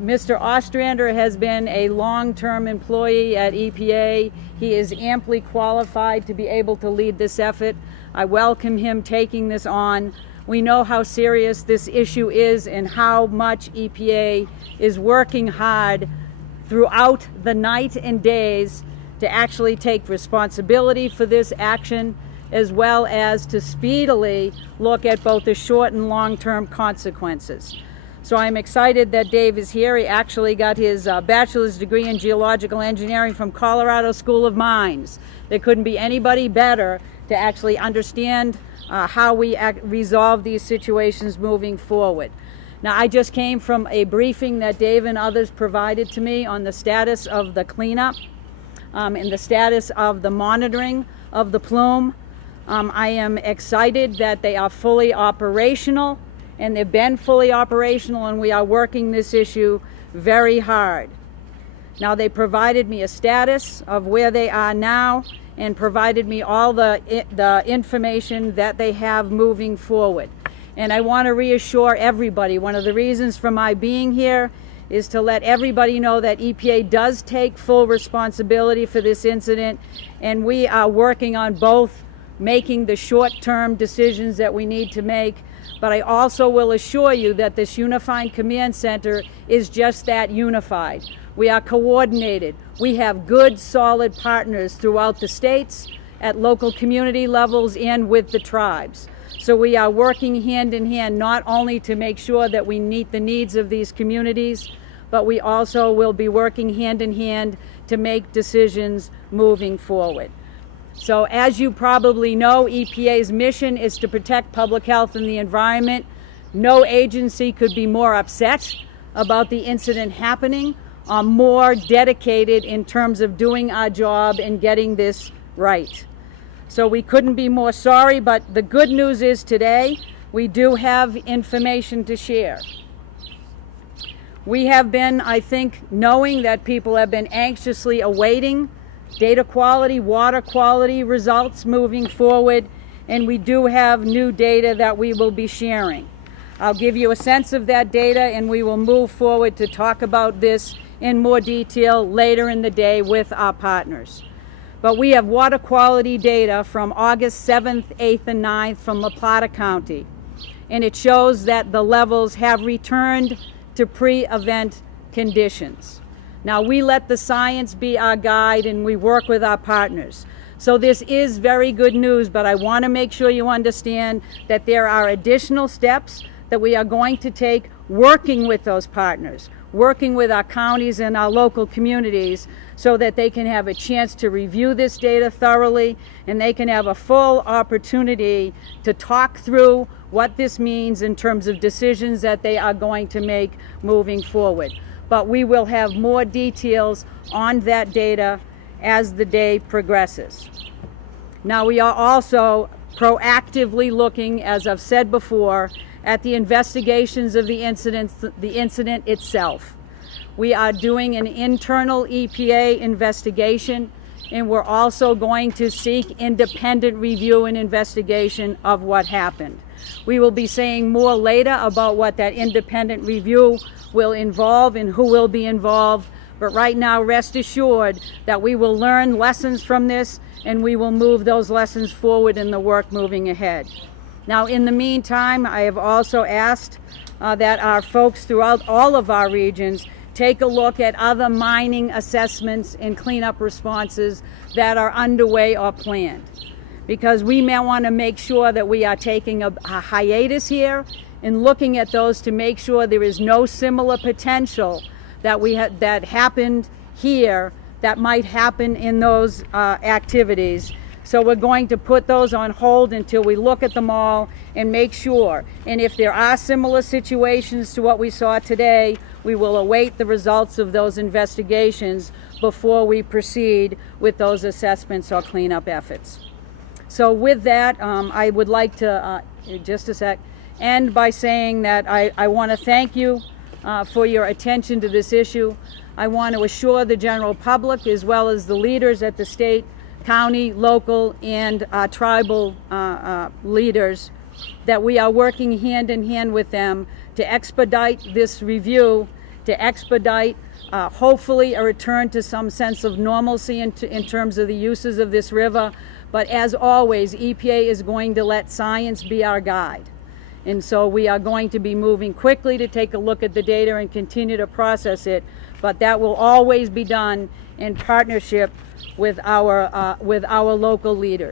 Mr. Ostrander has been a long-term employee at EPA. He is amply qualified to be able to lead this effort. I welcome him taking this on. We know how serious this issue is and how much EPA is working hard throughout the night and days to actually take responsibility for this action, as well as to speedily look at both the short and long-term consequences. So I'm excited that Dave is here. He actually got his bachelor's degree in geological engineering from Colorado School of Mines. There couldn't be anybody better to actually understand how we resolve these situations moving forward. Now, I just came from a briefing that Dave and others provided to me on the status of the cleanup and the status of the monitoring of the plume. I am excited that they are fully operational, and they've been fully operational, and we are working this issue very hard. Now, they provided me a status of where they are now and provided me all the information that they have moving forward. And I want to reassure everybody, one of the reasons for my being here is to let everybody know that EPA does take full responsibility for this incident, and we are working on both making the short-term decisions that we need to make. But I also will assure you that this Unified Command Center is just that, unified. We are coordinated. We have good, solid partners throughout the states, at local community levels, and with the tribes. So we are working hand in hand, not only to make sure that we meet the needs of these communities, but we also will be working hand in hand to make decisions moving forward. So as you probably know, EPA's mission is to protect public health and the environment. No agency could be more upset about the incident happening, or more dedicated in terms of doing our job and getting this right. So we couldn't be more sorry, but the good news is today we do have information to share. We have been, I think, knowing that people have been anxiously awaiting data quality, water quality results moving forward, and we do have new data that we will be sharing. I'll give you a sense of that data, and we will move forward to talk about this in more detail later in the day with our partners. But we have water quality data from August 7th, 8th, and 9th from La Plata County, and it shows that the levels have returned to pre-event conditions. Now, we let the science be our guide, and we work with our partners. So this is very good news, but I want to make sure you understand that there are additional steps that we are going to take working with those partners, working with our counties and our local communities, so that they can have a chance to review this data thoroughly, and they can have a full opportunity to talk through what this means in terms of decisions that they are going to make moving forward. But we will have more details on that data as the day progresses. Now, we are also proactively looking, as I've said before, at the investigations of the incident itself. We are doing an internal EPA investigation, and we're also going to seek independent review and investigation of what happened. We will be saying more later about what that independent review will involve and who will be involved, but right now rest assured that we will learn lessons from this, and we will move those lessons forward in the work moving ahead. Now, in the meantime, I have also asked that our folks throughout all of our regions take a look at other mining assessments and cleanup responses that are underway or planned, because we may want to make sure that we are taking a hiatus here and looking at those to make sure there is no similar potential that happened here that might happen in those activities. So we're going to put those on hold until we look at them all and make sure. And if there are similar situations to what we saw today, we will await the results of those investigations before we proceed with those assessments or cleanup efforts. So with that, I would like to, end by saying that I want to thank you for your attention to this issue. I want to assure the general public, as well as the leaders at the state, county, local, and tribal leaders, that we are working hand in hand with them to expedite this review to expedite, hopefully, a return to some sense of normalcy in terms of the uses of this river. But as always, EPA is going to let science be our guide. And so we are going to be moving quickly to take a look at the data and continue to process it. But that will always be done in partnership with our local leaders.